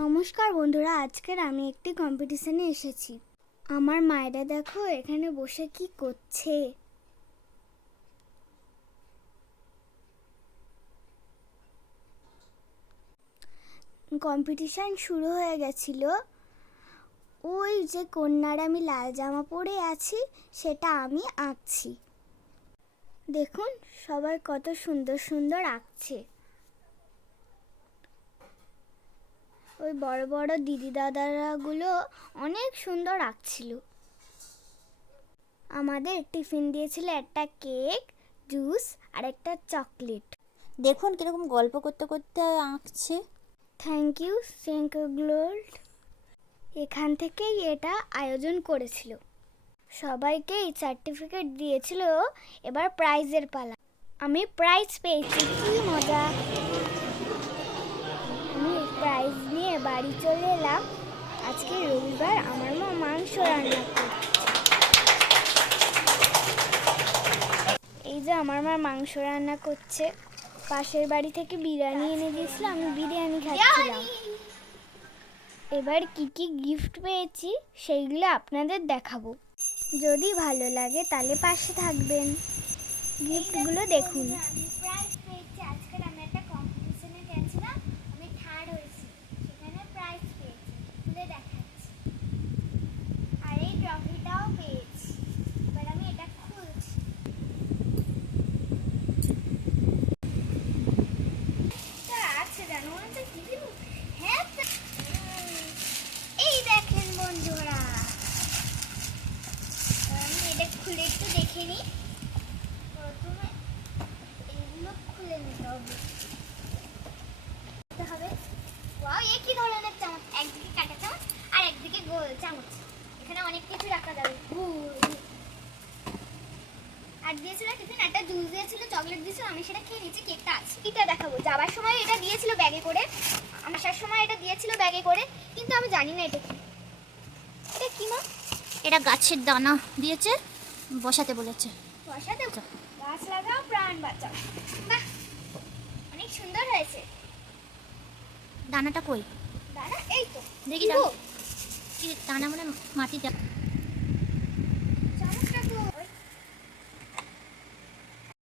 নমস্কার বন্ধুরা, আজকের আমি একটি কম্পিটিশনে এসেছি। আমার মায়েরা দেখো, এখানে বসে কি করছে? কম্পিটিশন শুরু হয়ে গেছিল। ওই যে কন্যার আমি লাল জামা পরে আছি, সেটা আমি আঁকছি। দেখুন সবাই কত সুন্দর সুন্দর আঁকছে। ওই বড় বড় দিদি দাদারাগুলো অনেক সুন্দর আঁকছিল। আমাদের টিফিন দিয়েছিল একটা কেক জুস আর একটা চকলেট। দেখুন কীরকম গল্প করতে করতে আঁকছে। থ্যাংক ইউ সেঙ্কগ্লোল্ড এখান থেকেই এটা আয়োজন করেছিল। সবাইকে এই সার্টিফিকেট দিয়েছিল এবার প্রাইজের পালা। আমি প্রাইজ পেয়েছি কি মজা। প্রাইজ নিয়ে বাড়ি চলে এলাম। আজকে রবিবার, আমার মা মাংস রান্না এই যে আমার মা মাংস রান্না করছে। পাশের বাড়ি থেকে বিরিয়ানি এনে দিয়েছিল, আমি বিরিয়ানি খাচ্ছিলাম। এবার কি কি গিফট পেয়েছি, সেইগুলো আপনাদের দেখাবো। যদি ভালো লাগে তাহলে পাশে থাকবেন। গিফটগুলো দেখুন আমি প্রাইজ পেয়েছি আজকে আমি একটা কম্পিটিশনে গেছিলাম আমি থার্ড হয়েছি সেখানে প্রাইজ পেয়েছি খুলে দেখাচ্ছি আর এই ট্রফিটাও পেয়েছি এবার আমি এটা খুলছি তা আছে জানো না কি দিব হ্যাঁ তা- উম, এই দেখেন বন্ধুরা আমি এটা খুলে একটু দেখে নিই প্রথমে এগুলো খুলে নিতে হবে। হবে। এ কি ধরনের চামচ? একদিকে কাটা আর একদিকে গোল চামচ। এখানে অনেক কিছু রাখা যাবে। আর দিয়েছিল টিফিন, একটা জুস দিয়েছিল, চকলেট দিয়েছিল, আমি সেটা খেয়ে নিচ্ছি কেকটা আছে। এটা দেখাবো। যাবার সময় এটা দিয়েছিল ব্যাগে করে। আসার সময় এটা দিয়েছিল ব্যাগে করে, কিন্তু আমি জানি না এটা কি। এটা কি মা? এটা গাছের দানা দিয়েছে। বসাতে বলেছে। বসাতে গাছ লাগাও প্রাণ বাঁচাও। বাহ অনেক সুন্দর হয়েছে। দানাটা কই? দানা এই তো। দেখি দানা মানে মাটিতে?